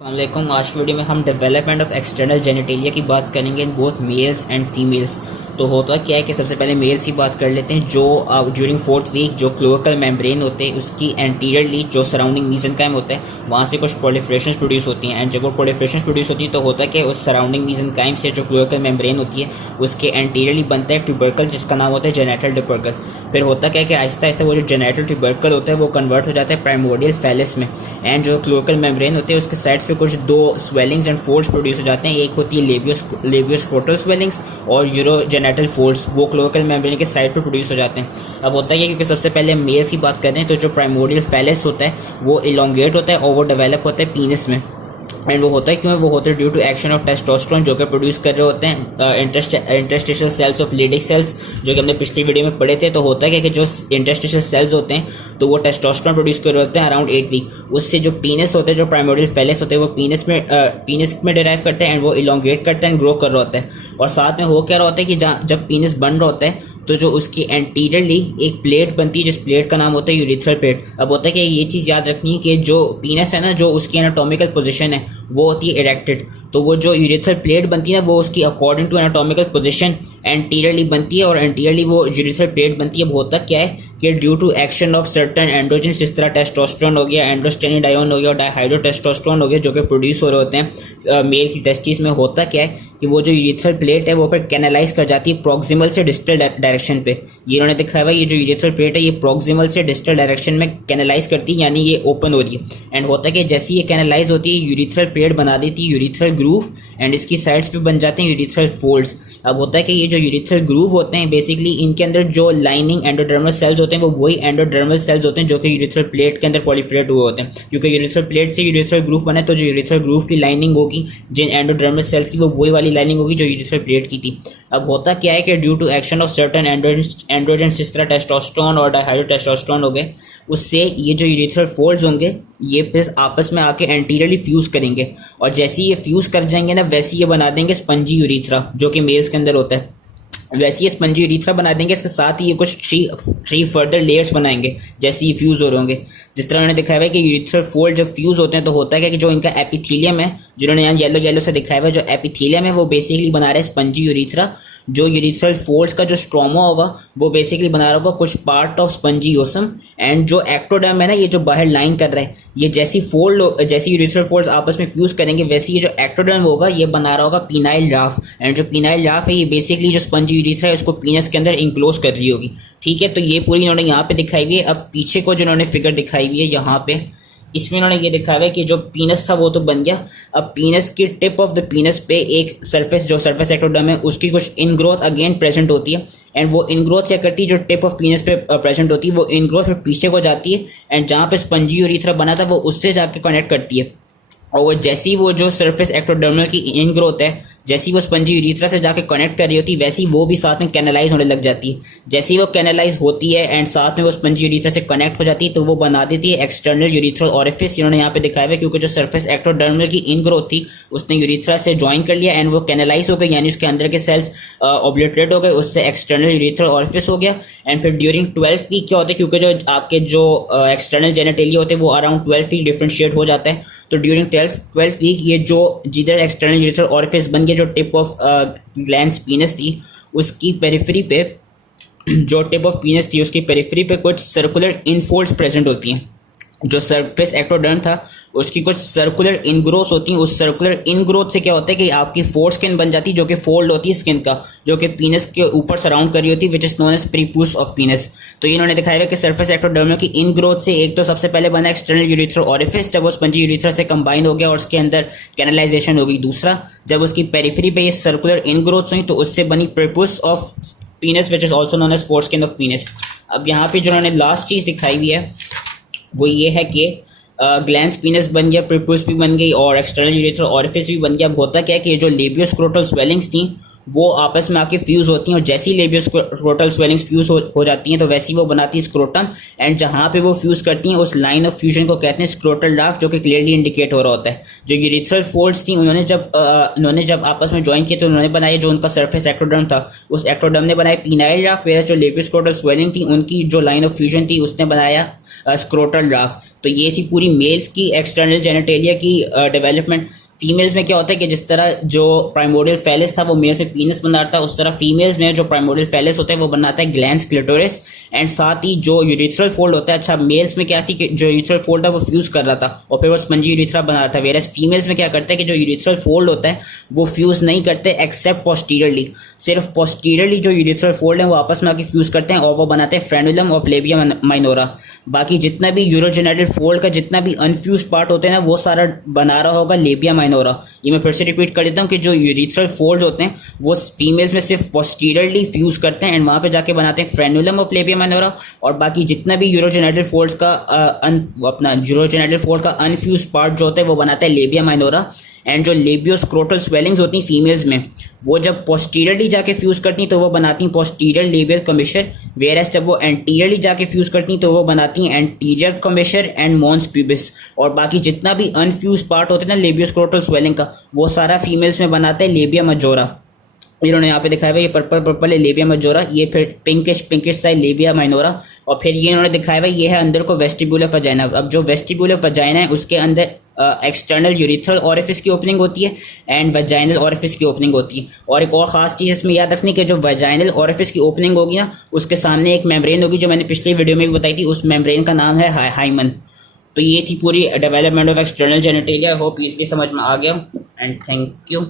वालेकुम। आज की वीडियो में हम डेवलपमेंट ऑफ एक्सटर्नल जेनिटेलिया की बात करेंगे in both mails and females. तो होता क्या है कि सबसे पहले मेल्स की बात कर लेते हैं। जो ड्यूरिंग 4th वीक जो क्लोएकल मेम्ब्रेन होते हैं उसकी एंटीरियरली जो सराउंडिंग मीजेनकाइम होता है वहाँ से कुछ प्रोलिफरेशंस प्रोड्यूस होती हैं। एंड जब वो प्रोलिफरेशंस प्रोड्यूस होती है तो होता है कि उस सराउंडिंग मीजेनकाइम से जो क्लोएकल मेम्ब्रेन होती है उसके एंटीरियरली बनता है ट्यूबरकल जिसका नाम होता है जेनेटल ट्यूबरकल। फिर होता क्या है कि आहिस्ता आहिस्ता वो जो जेनेटल ट्यूबरकल होता है वो कन्वर्ट हो जाता है प्राइमोर्डियल फेलिस में। एंड जो क्लोएकल मेम्ब्रेन होते हैं उसके साइड्स पे कुछ दो स्वेलिंग्स एंड फोल्ड्स प्रोड्यूस हो जाते हैं। एक होती है लेबियोस्क्रोटल स्वेलिंग्स और यूरोजेनेटल फोल्ड्स, वो क्लोएकल मेम्ब्रेन के साइड पे प्रोड्यूस हो जाते हैं। अब होता है क्योंकि सबसे पहले मेल्स की बात करते हैं तो जो प्राइमोर्डियल फेलिस होता है वो इलोंगेट होता है और वो डेवलप होता है पीनस में। एंड वो होता है क्यों? वो होता है due to action of testosterone जो कि प्रोड्यूस कर रहे होते हैं interstitial cells of Leydig cells, जो कि हमने पिछली वीडियो में पढ़े थे। तो होता है कि जो इंटरस्टिशियल सेल्स होते हैं तो वो टेस्टोस्टेरोन प्रोड्यूस कर रहे होते हैं अराउंड 8 वीक। उससे जो पीनस होते हैं, जो प्राइमोर्डियल फेलिस होते हैं, वो पीनस में डिराइव करते हैं एंड वो इलोंगेट करते हैं एंड ग्रो कर रहा होता है। और साथ में हो क्या रहा होता है कि जब पीनस बन रहा होता है तो जो उसकी एंटीरियरली एक प्लेट बनती है जिस प्लेट का नाम होता है यूरिथ्रल प्लेट। अब होता है कि ये चीज़ याद रखनी है कि जो पीनस है ना, जो उसकी एनाटॉमिकल पोजीशन है वो होती है इरेक्टेड। तो वो जो यूरिथ्रल प्लेट बनती है वो उसकी according to anatomical position anteriorly बनती है और एंटीरियरली वो यूरिथ्रल प्लेट बनती है। अब होता क्या है कि due to action of certain androgens, जिस तरह टेस्टोस्टेरोन हो गया, एंड्रोस्टेनिडायोन हो गया और डाइहाइड्रोटेस्टोस्टेरोन हो गया जो कि प्रोड्यूस हो रहे होते हैं मेल की टेस्टिस में, होता क्या है कि वो जो यूरिथ्रल प्लेट है वो फिर कैनालाइज कर जाती है प्रॉक्सिमल से डिस्टल डायरेक्शन पे। ये इन्होंने दिखाया हुआ ये जो यूरिथ्रल प्लेट है ये प्रॉक्सिमल से डिस्टल डायरेक्शन में कैनालाइज करती है, यानी ये ओपन हो रही है। एंड होता है कि जैसे ये कैनालाइज होती है यूरिथ्रल प्लेट बना देती है यूरिथ्रल ग्रूव एंड इसकी साइड्स पे बन जाते हैं यूरिथ्रल फोल्ड्स। अब होता है कि ये जो यूरिथ्रल ग्रूव होते हैं बेसिकली इनके अंदर जो लाइनिंग एंडोडर्मल सेल्स होते हैं वो वही एंडोडर्मल सेल्स होते हैं जो कि यूरिथ्रल प्लेट के अंदर पॉलिफरेट हुए होते हैं। क्योंकि यूरिथ्रल प्लेट से यूरिथ्रल ग्रूव बने तो जो यूरिथ्रल ग्रूव की लाइनिंग होगी जिन एंडोडर्मल सेल्स की वो वही वाली लाइनिंग होगी जो यूरिथ्रल प्लेट की थी। अब होता क्या है कि due to action of certain androgen जिस तरह टेस्टोस्टेरोन और डाइहाइड्रोटेस्टोस्टेरोन हो गए उससे ये जो यूरिथ्रल फोल्ड्स होंगे ये फिर आपस में आके एंटीरियरली फ्यूज करेंगे और जैसे ये फ्यूज कर जाएंगे ना वैसे ये बना देंगे स्पंजी यूरिथ्रा जो कि मेल्स के अंदर होता है। वैसे ये स्पंजी यूरिथ्रा बना देंगे, इसके साथ ही ये कुछ थ्री फर्दर लेयर्स बनाएंगे जैसे ये फ्यूज हो रहे होंगे। जिस तरह उन्होंने दिखाया है कि यूरिथ्रल फोल्ड जब फ्यूज होते हैं तो होता है कि जो इनका एपिथेलियम है, जिन्होंने यहाँ येलो येलो से दिखाया हुआ है, जो एपिथेलियम है वो बेसिकली बना रहा है स्पंजी यूरिथ्रा। जो यूरिथ्रल फोल्ड्स का जो स्ट्रोमा होगा वो बेसिकली बना रहा होगा कुछ part of spongy awesome. And जो एक्टोडर्म है ना, ये जो बाहर लाइन कर रहा है, ये जैसी यूरिथ्रल फोल्ड्स आपस में फ्यूज करेंगे वैसे ये जो एक्टोडर्म होगा ये बना रहा होगा पीनाइल राफ। एंड जो पीनाइल राफ है ये बेसिकली जो स्पंजी यूरिथ्रा है उसको पीनस के अंदर इंक्लोज कर रही होगी। ठीक है, तो ये पूरी इन्होंने यहाँ पे दिखाई हुई है। अब पीछे को जो इन्होंने फिगर दिखाई हुई है यहाँ पे, इसमें इन्होंने ये दिखाया है कि जो पीनस था वो तो बन गया। अब पीनस की टिप ऑफ द पीनस पे एक सरफेस जो सरफेस एक्टोडर्म है उसकी कुछ इनग्रोथ अगेन प्रेजेंट होती है। एंड वो इनग्रोथ क्या करती है, जो टिप ऑफ पीनस पे प्रेजेंट होती है वो इनग्रोथ फिर पीछे को जाती है एंड जहाँ पे स्पंजी यूरिथ्रा बना था वो उससे जाके कनेक्ट करती है। और वो जैसी वो जो सरफेस एक्टोडर्मल की इनग्रोथ है जैसी वो स्पंजी यूरिथ्रा से जाके कनेक्ट कर रही होती है वैसी वो भी साथ में कैनालाइज होने लग जाती है। जैसी वो कैनालाइज होती है एंड साथ में वो स्पंजी यूरिथ्रा से कनेक्ट हो जाती है तो वो बना देती है एक्सटर्नल यूरिथ्रल ओरिफिस। इन्होंने यहाँ पे दिखाया हुआ है क्योंकि जो सरफेस एक्टोडर्मल की इनग्रोथ थी उसने यूरिथ्रा से ज्वाइन कर लिया एंड वो कैनालाइज हो गई, यानी उसके अंदर के सेल्स ऑब्लिटरेट हो गए, उससे एक्सटर्नल यूरिथ्रल ओरिफिस हो गया। एंड फिर ड्यूरिंग 12th वीक क्या होता है, क्योंकि जो आपके जो एक्सटर्नल जेनेटेलिया होते हैं वो अराउंड 12th वीक डिफरेंशिएट हो जाता है। तो ड्यूरिंग 12th वीक ये जो जिधर एक्सटर्नल यूरिथ्रल ओरिफिस बन गया, जो टिप ऑफ ग्लैंड्स पीनस थी उसकी पेरिफेरी पे, जो टिप ऑफ पीनस थी उसकी पेरिफेरी पे कुछ सर्कुलर इनफोल्ड्स प्रेजेंट होती हैं। जो सरफेस एक्टोडर्म था उसकी कुछ सर्कुलर इनग्रोथ होती हैं। उस सर्कुलर इनग्रोथ से क्या होता है कि आपकी फोर स्किन बन जाती है जो कि फोल्ड होती है स्किन का, जो कि पीनस के ऊपर सराउंड कर रही होती है, which is known as prepuce of penis. तो इन्होंने दिखाया है कि सरफेस एक्टोडर्म की इनग्रोथ से एक तो सबसे पहले बना एक्सटर्नल यूरिथ्रल ओरिफिस, जब वो स्पंजी यूरिथ्रा से कंबाइन हो गया और उसके अंदर कैनालाइजेशन हो गई। दूसरा, जब उसकी पेरिफेरी पे ये सर्कुलर इनग्रोथ हुई तो उससे बनी prepuce of penis which is also known as foreskin of penis. अब यहाँ पे जो उन्होंने लास्ट चीज दिखाई हुई है वो ये है कि ग्लैंड्स पीनस बन गया, प्रीपूस भी बन गई और एक्सटर्नल यूरिथ्रल ओरिफिस भी बन गया। अब होता क्या है कि जो लेबियोस्क्रोटल स्वेलिंग्स थी वो आपस में आके फ्यूज होती हैं और जैसी लेबियोस्क्रोटल स्वेलिंग्स फ्यूज हो जाती हैं तो वैसी वो बनाती है स्क्रोटम। एंड जहाँ पे वो फ्यूज करती हैं उस लाइन ऑफ फ्यूजन को कहते हैं स्क्रोटल राफ, जो कि क्लियरली इंडिकेट हो रहा होता है। जो यूरिथ्रल फोल्ड्स थी उन्होंने जब आपस में ज्वाइन किया तो उन्होंने बनाया जो उनका सरफेस एक्टोडर्म था उस एक्टोडर्म ने बनाया पीनाइल राफ, फिर जो लेबियोस्क्रोटल स्वेलिंग थी उनकी जो लाइन ऑफ फ्यूजन थी उसने बनाया स्क्रोटल राफ। तो ये थी पूरी मेल्स की एक्सटर्नल जेनिटेलिया की डेवलपमेंट। फीमेल्स में क्या होता है कि जिस तरह जो प्राइमोडियल फेलिस था वो मेल से पीनस बनाता है, उस तरह फीमेल्स में जो प्राइमोडियल फेलिस होता है वो बनाता है ग्लैंड्स क्लिटोरिस, एंड साथ ही जो यूरिथ्रल फोल्ड होता है, अच्छा मेल्स में क्या थी कि जो यूरिथ्रल फोल्ड है वो फ्यूज कर रहा था और फिर वो स्पंजी यूरिथ्रा बना रहा था, वेरस फीमेल्स में क्या करता है कि जो यूरिथ्रल फोल्ड होता है वो फ्यूज नहीं करते एक्सेप्ट पोस्टीरियरली, सिर्फ पोस्टीरियरली जो यूरिथ्रल फोल्ड है वो आपस में आके फ्यूज करते हैं और वो बनाते हैं फ्रेनुलम ऑफ लेबिया माइनोरा। बाकी जितना भी यूरोजेनिटल फोल्ड का जितना भी अनफ्यूज पार्ट होते हैं ना वो सारा बना रहा होगा लेबिया माइनोरा। ये मैं फिर से रिपीट कर देता हूँ कि जो यूरिथ्रल फोल्ड होते हैं वो फीमेल्स में सिर्फ पोस्टीरियरली फ्यूज करते हैं एंड वहां पे जाके बनाते हैं फ्रेनुलम ऑफ लेबिया माइनोरा, और बाकी जितना भी यूरोजेनिटल फोल्ड्स का अपना यूरोजेनिटल फोल्ड का अनफ्यूज पार्ट जो होता है वो बनाता है लेबिया माइनोरा। एंड जो लेबियोस्क्रोटल स्वेलिंग्स होती हैं फीमेल्स में वो जब पोस्टीरियरली जाके फ्यूज करती हैं तो वो बनाती हैं पोस्टीरियर लेबियल कमिशर, वेयरएस जब वो एंटीरियरली जाके फ्यूज करती हैं तो वो बनाती हैं एंटीरियर कमिशर एंड मॉन्स प्यूबिस। और बाकी जितना भी अनफ्यूज पार्ट होते हैं ना लेबियोस्क्रोटल स्वेलिंग का वो सारा फीमेल्स में बनाते हैं लेबिया मजोरा। इन्होंने यहाँ पे दिखाया हुआ ये पर्पल पर्पल है लेबिया मजोरा, ये फिर पिंकिश साइड लेबिया माइनोरा, और फिर ये इन्होंने दिखाया हुआ ये है अंदर को वेस्टिब्यूलर वजाइना। अब जो वेस्टिब्यूलर वजाइना है उसके अंदर एक्सटर्नल यूरिथ्रल ऑरिफिस की ओपनिंग होती है एंड वजाइनल ऑरिफिस की ओपनिंग होती है। और एक और खास चीज़ इसमें याद रखनी कि जो वजाइनल ऑरिफिस की ओपनिंग होगी ना उसके सामने एक मेम्ब्रेन होगी जो मैंने पिछली वीडियो में भी बताई थी, उस मेम्ब्रेन का नाम है हाइमन। तो ये थी पूरी development of external genitalia. Hope easily समझ में आ गया एंड थैंक यू।